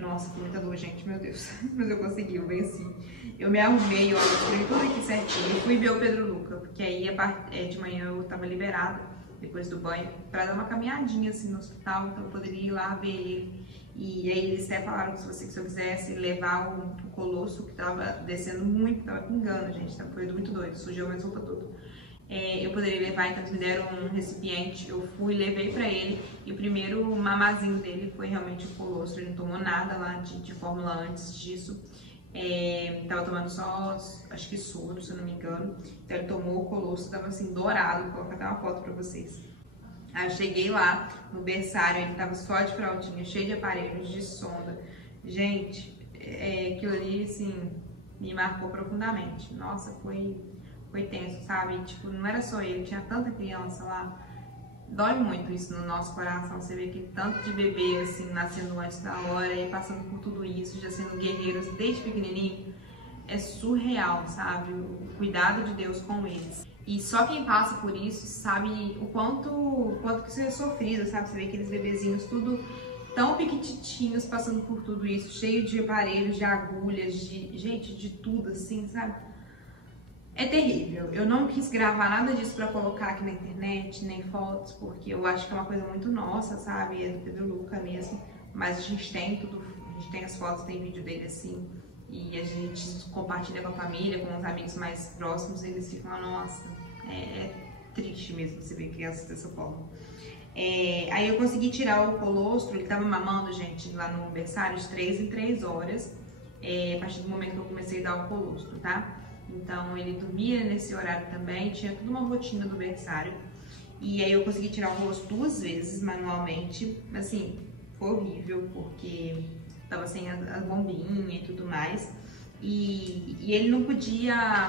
Nossa, foi muita dor, gente, meu Deus, mas eu consegui, eu venci. Eu me arrumei, olha, escrevi tudo aqui certinho e fui ver o Pedro Luca, porque aí de manhã eu tava liberada, depois do banho, pra dar uma caminhadinha assim no hospital, então eu poderia ir lá ver ele. E aí eles até falaram que se eu quisesse levar o colosso, que tava descendo muito, tava pingando, gente, foi muito doido, sujou minha roupa toda. Eu poderia levar, então eles me deram um recipiente, eu fui, levei pra ele, e o primeiro mamazinho dele foi realmente o colosso. Ele não tomou nada lá de fórmula antes disso, tava tomando só, acho que soro, se eu não me engano. Então ele tomou o colosso, tava assim, dourado, vou colocar até uma foto pra vocês. Aí eu cheguei lá no berçário, ele tava só de fraldinha, cheio de aparelhos, de sonda. Gente, aquilo ali, assim, me marcou profundamente. Nossa, foi tenso, sabe? Tipo, não era só ele, tinha tanta criança lá. Dói muito isso no nosso coração, você vê que tanto de bebê, assim, nascendo antes da hora e passando por tudo isso, já sendo guerreiros desde pequenininho. É surreal, sabe? O cuidado de Deus com eles. E só quem passa por isso sabe o quanto que isso é sofrido, sabe? Você vê aqueles bebezinhos tudo tão piquititinhos passando por tudo isso, cheio de aparelhos, de agulhas, de tudo assim, sabe? É terrível. Eu não quis gravar nada disso pra colocar aqui na internet, nem fotos, porque eu acho que é uma coisa muito nossa, sabe? É do Pedro Luca mesmo. Mas a gente tem tudo, a gente tem as fotos, tem vídeo dele assim. E a gente compartilha com a família, com os amigos mais próximos, e eles ficam, nossa, é triste mesmo você ver crianças dessa forma. Aí eu consegui tirar o colostro, ele tava mamando, gente, lá no berçário de 3 em 3 horas, a partir do momento que eu comecei a dar o colostro, tá? Então ele dormia nesse horário também, tinha toda uma rotina do berçário. E aí eu consegui tirar o colostro 2 vezes manualmente, assim, foi horrível, porque tava sem as bombinhas e tudo mais. E ele não podia,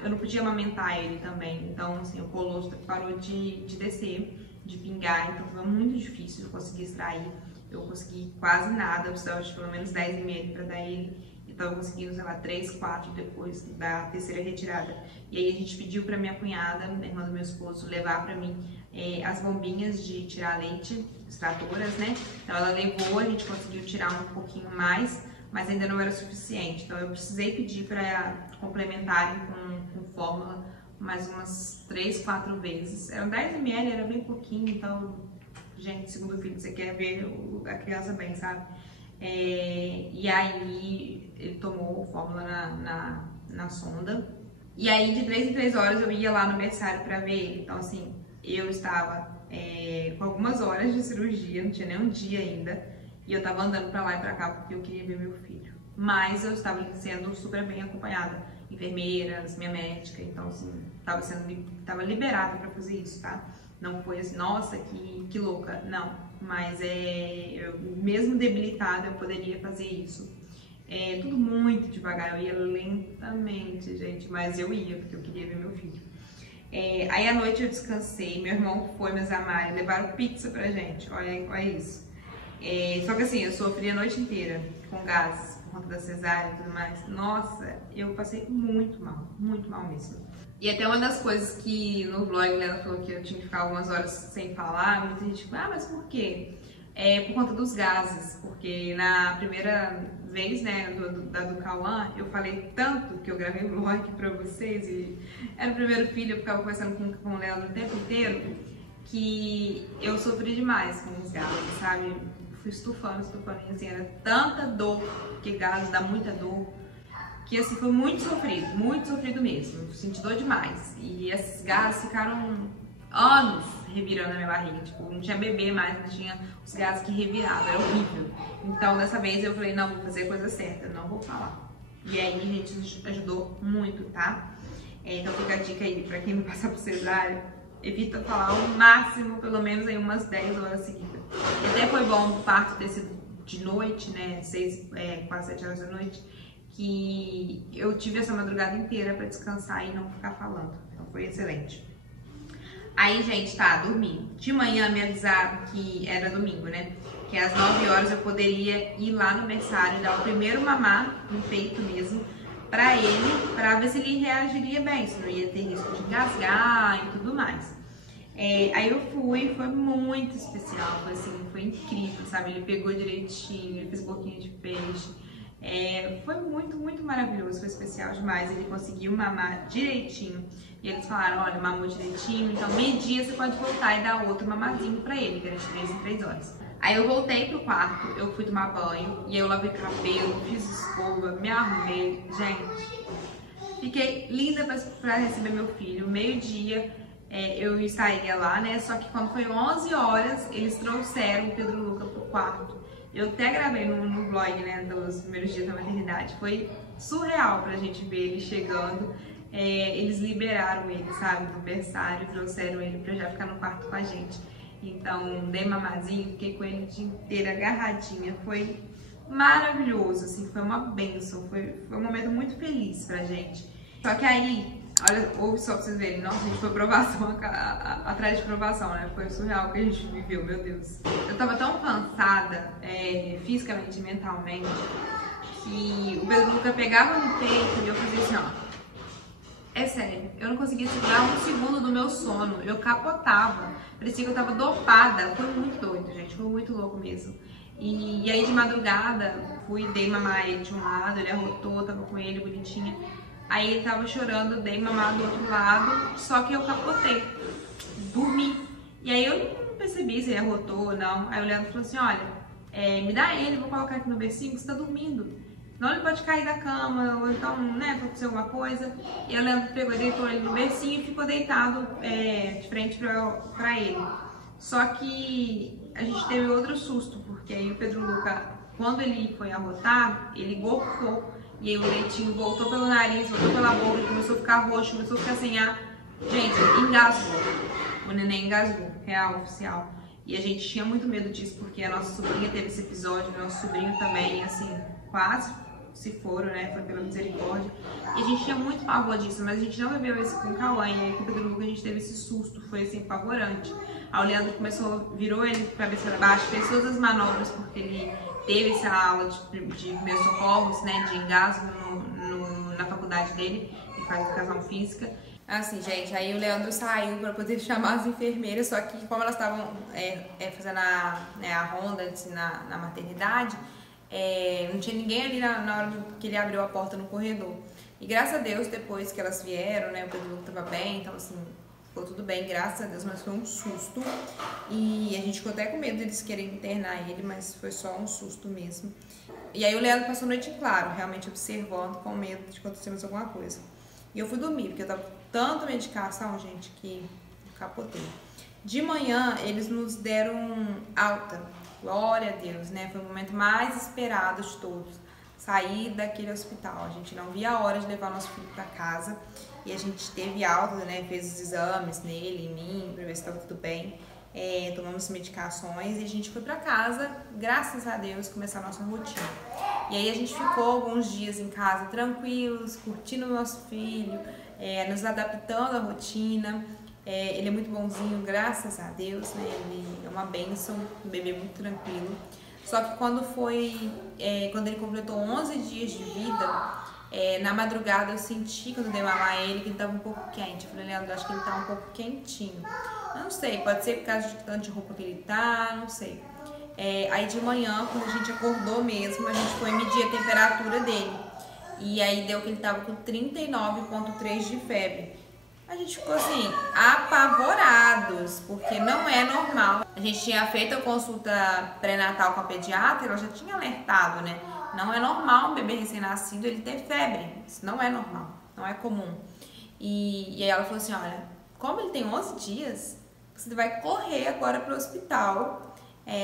eu não podia amamentar ele também, então assim, o colostro parou de descer, de pingar, então foi muito difícil eu conseguir extrair. Eu consegui quase nada, eu precisava de pelo menos 10 ml para dar ele. Então eu consegui, sei lá, 3, 4 depois da terceira retirada. E aí a gente pediu para minha cunhada, irmã do meu esposo, levar para mim as bombinhas de tirar leite, extratoras, né? Então ela levou, a gente conseguiu tirar um pouquinho mais, mas ainda não era suficiente. Então eu precisei pedir para complementarem com fórmula mais umas 3, 4 vezes. Eram 10 ml, era bem pouquinho, então, gente, segundo filho, você quer ver a criança bem, sabe? E aí ele tomou fórmula na sonda. E aí de 3 em 3 horas eu ia lá no berçário pra ver ele. Então assim, eu estava com algumas horas de cirurgia, não tinha nem um dia ainda. E eu tava andando pra lá e pra cá porque eu queria ver meu filho. Mas eu estava sendo super bem acompanhada. Enfermeiras, minha médica, então assim, tava liberada pra fazer isso, tá? Não foi assim, nossa, que louca, não. Mas mesmo debilitada, eu poderia fazer isso. Tudo muito devagar, eu ia lentamente, gente, mas eu ia, porque eu queria ver meu filho. Aí à noite eu descansei, meu irmão foi, meus amados, levaram pizza pra gente, olha isso. Só que assim, eu sofri a noite inteira com gases, por conta da cesárea e tudo mais. Nossa, eu passei muito mal mesmo. E até uma das coisas que no blog ela falou que eu tinha que ficar algumas horas sem falar, muita gente falou, mas por quê? Por conta dos gases, porque na primeira vez, né, do Cauã, eu falei tanto que eu gravei um blog pra vocês, e era o primeiro filho, eu ficava conversando com o Leandro o tempo inteiro, que eu sofri demais com os gases, sabe? Fui estufando, e assim, era tanta dor, porque gases dá muita dor, que assim, foi muito sofrido mesmo, senti dor demais. E esses gases ficaram anos revirando a minha barriga, tipo, não tinha bebê mais, não tinha os gases que reviravam, era horrível. Então dessa vez eu falei, não, vou fazer a coisa certa, não vou falar. E aí, gente, ajudou muito, tá? Então fica a dica aí, pra quem não passar por cesárea, evita falar o máximo, pelo menos aí umas 10 horas seguidas. E até foi bom o parto ter sido de noite, né, quase 7 horas da noite, que eu tive essa madrugada inteira pra descansar e não ficar falando. Então foi excelente. Aí, gente, dormi. De manhã me avisaram que era domingo, né? Que às 9 horas eu poderia ir lá no berçário e dar o primeiro mamar no peito mesmo pra ele, pra ver se ele reagiria bem, se não ia ter risco de engasgar e tudo mais. Aí eu fui, foi muito especial, foi incrível, sabe? Ele pegou direitinho, ele fez boquinha de peixe. Foi muito maravilhoso, foi especial demais. Ele conseguiu mamar direitinho. E eles falaram, olha, mamou direitinho, então meio-dia você pode voltar e dar outro mamadinho pra ele, que era de 3 em 3 horas. Aí eu voltei pro quarto, eu fui tomar banho, e aí eu lavei cabelo, fiz escova, me arrumei. Gente, fiquei linda pra receber meu filho. Meio-dia eu estaria lá, né? Só que quando foi 11 horas, eles trouxeram o Pedro Luca pro quarto. Eu até gravei no blog, né, dos primeiros dias da maternidade. Foi surreal pra gente ver ele chegando. Eles liberaram ele, sabe, do berçário, trouxeram ele pra já ficar no quarto com a gente. Então, dei mamadinho, fiquei com ele o dia inteiro agarradinha. Foi maravilhoso, assim, foi uma bênção. Foi um momento muito feliz pra gente. Só que aí, olha, ouve só pra vocês verem, nossa, a gente foi provação atrás de provação, né? Foi surreal o que a gente viveu, meu Deus. Eu tava tão cansada, fisicamente e mentalmente, que o Pedro Luca pegava no peito e eu fazia assim, ó. É sério, eu não conseguia segurar um segundo do meu sono, eu capotava, parecia que eu tava dopada, foi muito doido, gente, foi muito louco mesmo. E aí de madrugada, dei mamar ele de um lado, ele arrotou, tava com ele bonitinha. Aí ele tava chorando, dei mamar do outro lado, só que eu capotei, dormi. E aí eu não percebi se ele arrotou ou não. Aí o Leandro falou assim, olha, me dá ele, vou colocar aqui no bercinho, você tá dormindo. Não, ele pode cair da cama, ou então, né, acontecer alguma coisa. E aí o Leandro pegou e deitou ele no bercinho e ficou deitado de frente pra ele. Só que a gente teve outro susto, porque aí o Pedro Luca, quando ele foi arrotado, ele gorfou. E aí o leitinho voltou pelo nariz, voltou pela boca, ele começou a ficar roxo, começou a ficar sem ar. Gente, engasgou. O neném engasgou, real, oficial. E a gente tinha muito medo disso, porque a nossa sobrinha teve esse episódio, nosso sobrinho também, assim, quase se foram, né? Foi pela misericórdia. E a gente tinha muito pavor disso, mas a gente não viveu isso com o Cauã. E aí com o Pedro Luca a gente teve esse susto, foi assim, apavorante. Aí o Leandro virou ele de cabeça para baixo, fez todas as manobras, porque ele teve essa aula de primeiros socorros, né? De engasgo na faculdade dele, ele faz educação física. Assim, gente, aí o Leandro saiu para poder chamar as enfermeiras, só que como elas estavam fazendo a ronda assim, na maternidade, não tinha ninguém ali na hora que ele abriu a porta no corredor. E graças a Deus, depois que elas vieram, né, o Pedro Luca tava bem, então assim, ficou tudo bem, graças a Deus, mas foi um susto. E a gente ficou até com medo deles querem internar ele, mas foi só um susto mesmo. E aí o Leandro passou a noite em claro, realmente observando, com medo de acontecer mais alguma coisa. E eu fui dormir, porque eu tava com tanta medicação, gente, que capotei. De manhã, eles nos deram alta. Glória a Deus, né? Foi o momento mais esperado de todos. Sair daquele hospital. A gente não via a hora de levar nosso filho para casa. E a gente teve alta, né? Fez os exames nele, em mim, pra ver se estava tudo bem. Tomamos medicações e a gente foi para casa, graças a Deus, começar a nossa rotina. E aí a gente ficou alguns dias em casa tranquilos, curtindo o nosso filho, nos adaptando à rotina. Ele é muito bonzinho, graças a Deus, né? Ele é uma bênção, um bebê muito tranquilo. Só que quando ele completou 11 dias de vida, na madrugada eu senti, quando eu dei mamar ele, que ele estava um pouco quente. Eu falei, Leandro, acho que ele tá um pouco quentinho. Eu não sei, pode ser por causa de tanta roupa que ele tá, não sei. Aí de manhã, quando a gente acordou mesmo, a gente foi medir a temperatura dele. E aí deu que ele tava com 39,3 de febre. A gente ficou assim, apavorados, porque não é normal. A gente tinha feito a consulta pré-natal com a pediatra, ela já tinha alertado, né? Não é normal um bebê recém-nascido ele ter febre, isso não é normal, não é comum. E aí ela falou assim, olha, como ele tem 11 dias, você vai correr agora para o hospital,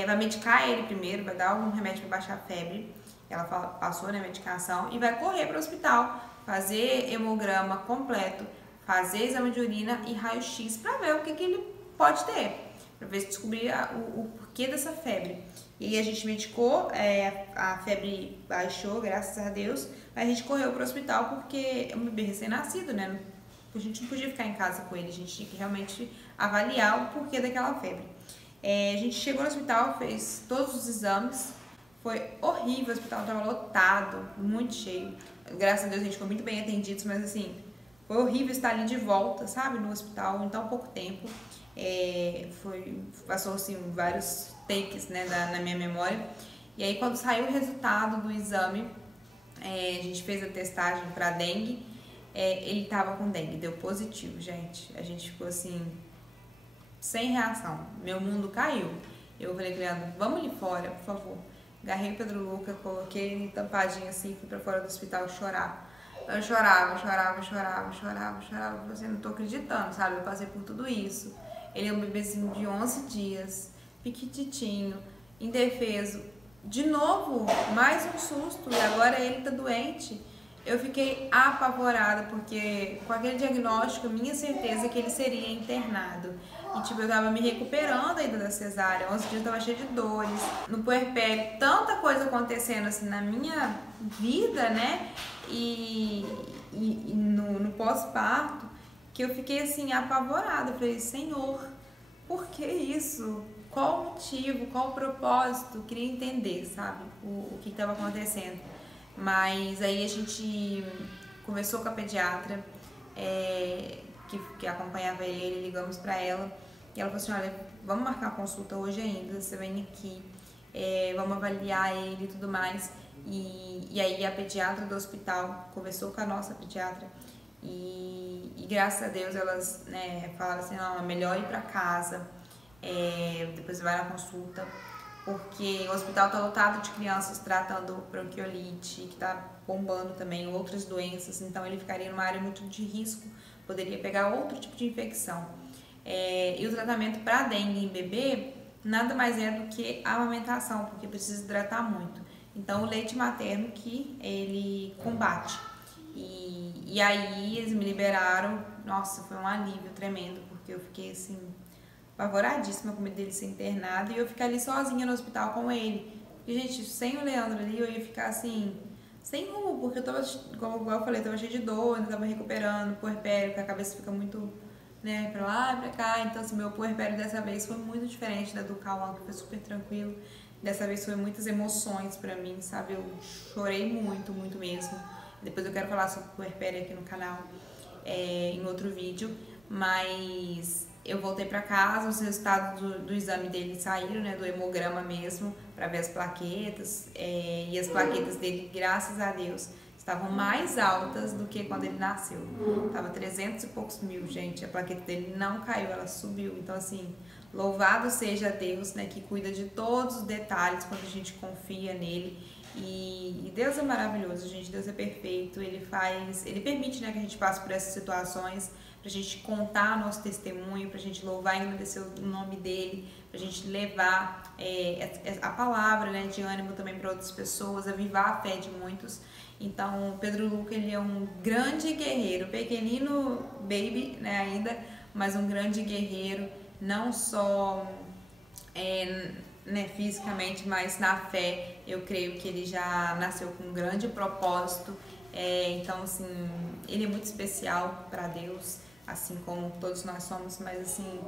vai medicar ele primeiro, vai dar algum remédio para baixar a febre. Ela passou na medicação e vai correr para o hospital, fazer hemograma completo, fazer exame de urina e raio-x para ver o que ele pode ter, para ver se descobrir o porquê dessa febre. E aí a gente medicou, a febre baixou, graças a Deus, mas a gente correu para o hospital porque é um bebê recém-nascido, né? A gente não podia ficar em casa com ele, a gente tinha que realmente avaliar o porquê daquela febre. A gente chegou no hospital, fez todos os exames, foi horrível, o hospital estava lotado, muito cheio. Graças a Deus a gente ficou muito bem atendidos, mas assim, foi horrível estar ali de volta, sabe, no hospital em tão pouco tempo. Passou assim vários takes, né, na minha memória. E aí quando saiu o resultado do exame, a gente fez a testagem para dengue. Ele tava com dengue, deu positivo, gente. A gente ficou assim, sem reação. Meu mundo caiu. Eu falei, Leandro, vamos ali fora, por favor. Agarrei o Pedro Luca, coloquei ele tampadinho assim, fui pra fora do hospital chorar. Eu chorava. Assim, não tô acreditando, sabe? Eu passei por tudo isso. Ele é um bebezinho de 11 dias, piquititinho, indefeso. De novo, mais um susto, e agora ele tá doente. Eu fiquei apavorada, porque com aquele diagnóstico, minha certeza é que ele seria internado. E tipo, eu tava me recuperando ainda da cesárea, 11 dias eu tava cheia de dores. No puerpério, tanta coisa acontecendo assim na minha vida, né? E no pós-parto, que eu fiquei assim apavorada. Eu falei, Senhor, por que isso? Qual o motivo? Qual o propósito? Eu queria entender, sabe? O que estava acontecendo. Mas aí a gente conversou com a pediatra que acompanhava ele, ligamos para ela e ela falou assim, olha, vamos marcar uma consulta hoje ainda, você vem aqui, vamos avaliar ele e tudo mais. E aí a pediatra do hospital conversou com a nossa pediatra e graças a Deus elas, né, falaram assim, não, é melhor ir para casa, depois vai na consulta, porque o hospital está lotado de crianças tratando bronquiolite, que está bombando também, outras doenças, então ele ficaria numa área muito de risco, poderia pegar outro tipo de infecção. E o tratamento para dengue em bebê nada mais é do que a amamentação, porque precisa hidratar muito. Então, o leite materno que ele combate. E aí eles me liberaram, nossa, foi um alívio tremendo, porque eu fiquei assim, apavoradíssima com medo dele ser internado e eu ficar ali sozinha no hospital com ele. E, gente, sem o Leandro ali, eu ia ficar assim, sem rumo, porque eu tava, igual eu falei, eu tava cheia de dor, ainda tava recuperando, puerpério, porque a cabeça fica muito, né, pra lá e pra cá. Então, assim, meu puerpério dessa vez foi muito diferente da do Cauã, que foi super tranquilo. Dessa vez foi muitas emoções pra mim, sabe? Eu chorei muito, muito mesmo. Depois eu quero falar sobre o puerpério aqui no canal, em outro vídeo. Mas eu voltei pra casa, os resultados do exame dele saíram, né? Do hemograma mesmo, pra ver as plaquetas. E as plaquetas dele, graças a Deus, estavam mais altas do que quando ele nasceu. Tava 300 e poucos mil, gente. A plaqueta dele não caiu, ela subiu. Então, assim, louvado seja Deus, né, que cuida de todos os detalhes quando a gente confia nele. E Deus é maravilhoso, gente. Deus é perfeito. Ele permite, né, que a gente passe por essas situações pra gente contar nosso testemunho, pra gente louvar e agradecer o nome dele, pra gente levar a palavra, né, de ânimo também para outras pessoas, avivar a fé de muitos. Então, Pedro Luca, ele é um grande guerreiro, pequenino baby, né, ainda, mas um grande guerreiro, não só né, fisicamente, mas na fé. Eu creio que ele já nasceu com um grande propósito. Então, assim, ele é muito especial para Deus, assim como todos nós somos, mas assim,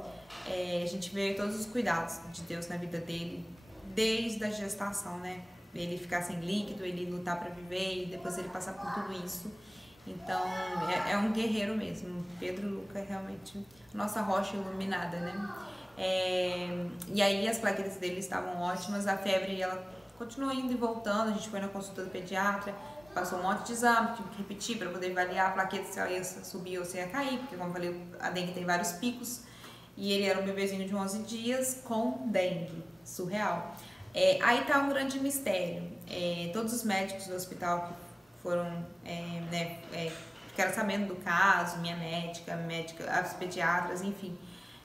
a gente vê todos os cuidados de Deus na vida dele, desde a gestação, né? Ele ficar sem líquido, ele lutar para viver e depois ele passar por tudo isso. Então, é um guerreiro mesmo. Pedro Luca é realmente nossa rocha iluminada, né? E aí as plaquetas dele estavam ótimas, a febre ela continuou indo e voltando, a gente foi na consulta do pediatra, passou um monte de exame, tive que repetir para poder avaliar a plaqueta se ela ia subir ou se ia cair, porque como eu falei, a dengue tem vários picos, e ele era um bebezinho de 11 dias com dengue, surreal. Aí tá um grande mistério, todos os médicos do hospital que foram, ficaram sabendo do caso, minha médica, as pediatras, enfim,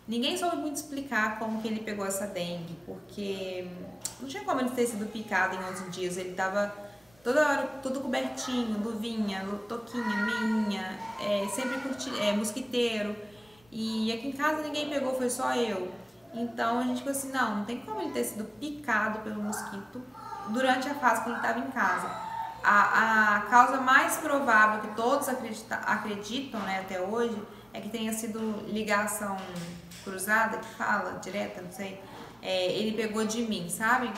ninguém soube muito explicar como que ele pegou essa dengue, porque não tinha como ele ter sido picado em 11 dias, ele tava toda hora tudo cobertinho, luvinha, toquinha, minha, sempre mosquiteiro, e aqui em casa ninguém pegou, foi só eu. Então a gente ficou assim, não tem como ele ter sido picado pelo mosquito durante a fase que ele estava em casa. A causa mais provável que todos acreditam, né, até hoje, é que tenha sido ligação cruzada, que fala, direta, não sei. Ele pegou de mim, sabe?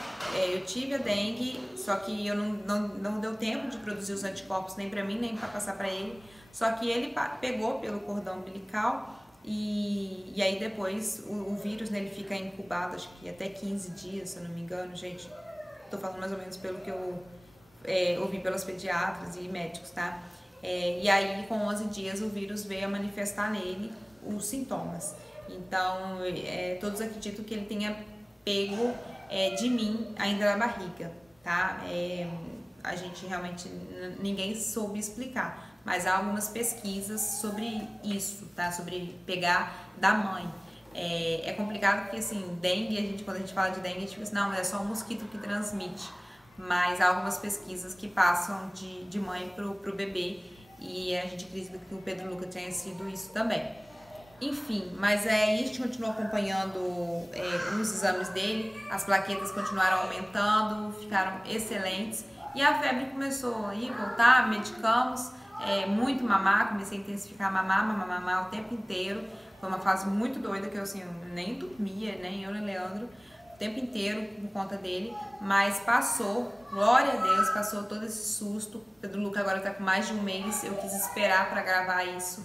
Eu tive a dengue, só que eu não deu tempo de produzir os anticorpos nem pra mim, nem pra passar pra ele. Só que ele pegou pelo cordão umbilical e aí depois o vírus, né, ele fica incubado, acho que até 15 dias, se eu não me engano, gente. Tô falando mais ou menos pelo que eu ouvi pelos pediatras e médicos, tá? E aí com 11 dias o vírus veio a manifestar nele os sintomas. Então, todos acreditam que ele tenha pego de mim ainda na barriga, tá? A gente realmente, ninguém soube explicar, mas há algumas pesquisas sobre isso, tá? Sobre pegar da mãe. É complicado porque, assim, dengue, quando a gente fala de dengue, a gente pensa, não, é só um mosquito que transmite. Mas há algumas pesquisas que passam de mãe pro bebê e a gente acredita que o Pedro Luca tenha sido isso também. Enfim, mas a gente continuou acompanhando os exames dele, as plaquetas continuaram aumentando, ficaram excelentes e a febre começou a ir, voltar, medicamos, muito mamar, comecei a intensificar mamar o tempo inteiro. Foi uma fase muito doida que eu assim, nem dormia, nem eu nem Leandro, o tempo inteiro por conta dele, mas passou, glória a Deus, passou todo esse susto. Pedro Luca agora tá com mais de um mês, eu quis esperar para gravar esse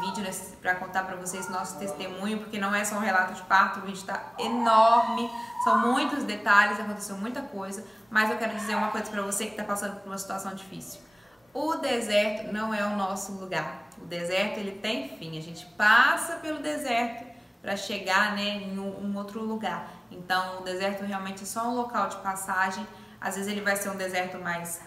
vídeo, né, para contar para vocês nosso testemunho, porque não é só um relato de parto, o vídeo tá enorme, são muitos detalhes, aconteceu muita coisa, mas eu quero dizer uma coisa para você que tá passando por uma situação difícil. O deserto não é o nosso lugar, o deserto ele tem fim, a gente passa pelo deserto para chegar, né, em um outro lugar. Então o deserto realmente é só um local de passagem, às vezes ele vai ser um deserto mais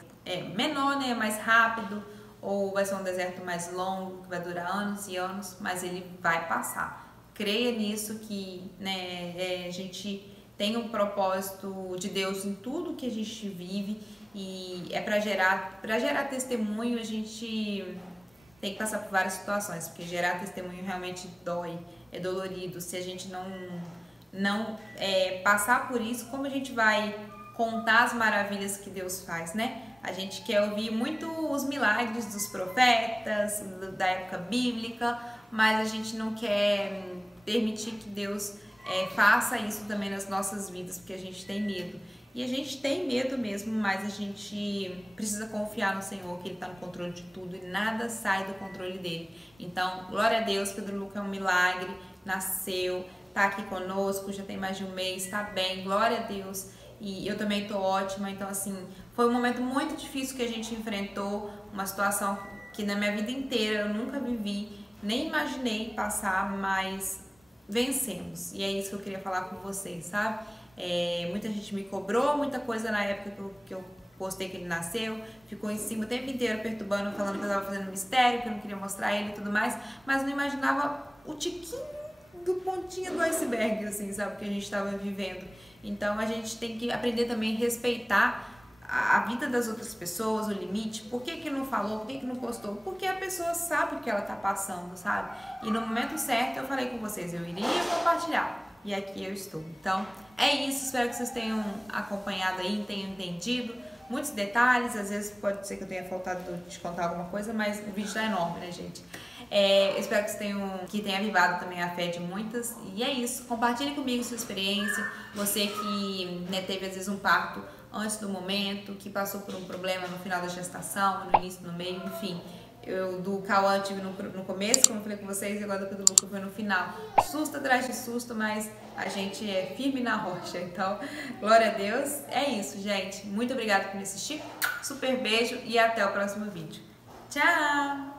menor, né, mais rápido, ou vai ser um deserto mais longo, que vai durar anos e anos, mas ele vai passar. creia nisso, que, né, a gente tem um propósito de Deus em tudo que a gente vive, e é para gerar testemunho. A gente tem que passar por várias situações, porque gerar testemunho realmente dói, é dolorido. Se a gente não passar por isso, como a gente vai contar as maravilhas que Deus faz, né? A gente quer ouvir muito os milagres dos profetas, da época bíblica, mas a gente não quer permitir que Deus faça isso também nas nossas vidas, porque a gente tem medo. E a gente tem medo mesmo, mas a gente precisa confiar no Senhor, que Ele está no controle de tudo e nada sai do controle dele. Então, glória a Deus, Pedro Luca é um milagre, nasceu, tá aqui conosco, já tem mais de um mês, tá bem, glória a Deus. E eu também tô ótima. Então, assim, foi um momento muito difícil que a gente enfrentou, uma situação que na minha vida inteira eu nunca vivi, nem imaginei passar, mas vencemos. E é isso que eu queria falar com vocês, sabe? Muita gente me cobrou, muita coisa na época que eu postei que ele nasceu, ficou em cima o tempo inteiro perturbando, falando que eu tava fazendo mistério, que eu não queria mostrar ele e tudo mais, mas não imaginava o tiquinho do pontinho do iceberg, assim, sabe, que a gente tava vivendo. Então a gente tem que aprender também a respeitar a vida das outras pessoas, o limite. Por que não falou? Por que não postou? Porque a pessoa sabe o que ela tá passando, sabe? E no momento certo eu falei com vocês, eu iria compartilhar. E aqui eu estou. Então é isso, espero que vocês tenham acompanhado aí, tenham entendido muitos detalhes. Às vezes pode ser que eu tenha faltado de contar alguma coisa, mas o vídeo tá enorme, né, gente? Espero que vocês tenha avivado também a fé de muitas. E é isso, compartilhe comigo sua experiência. Você que, né, teve às vezes um parto antes do momento, que passou por um problema no final da gestação, no início, no meio, enfim. Eu do Cauã tive no começo, como eu falei com vocês, e agora do Luca foi no final. Susto atrás de susto, mas a gente é firme na rocha. Então, glória a Deus. É isso, gente. Muito obrigada por me assistir. Super beijo e até o próximo vídeo. Tchau!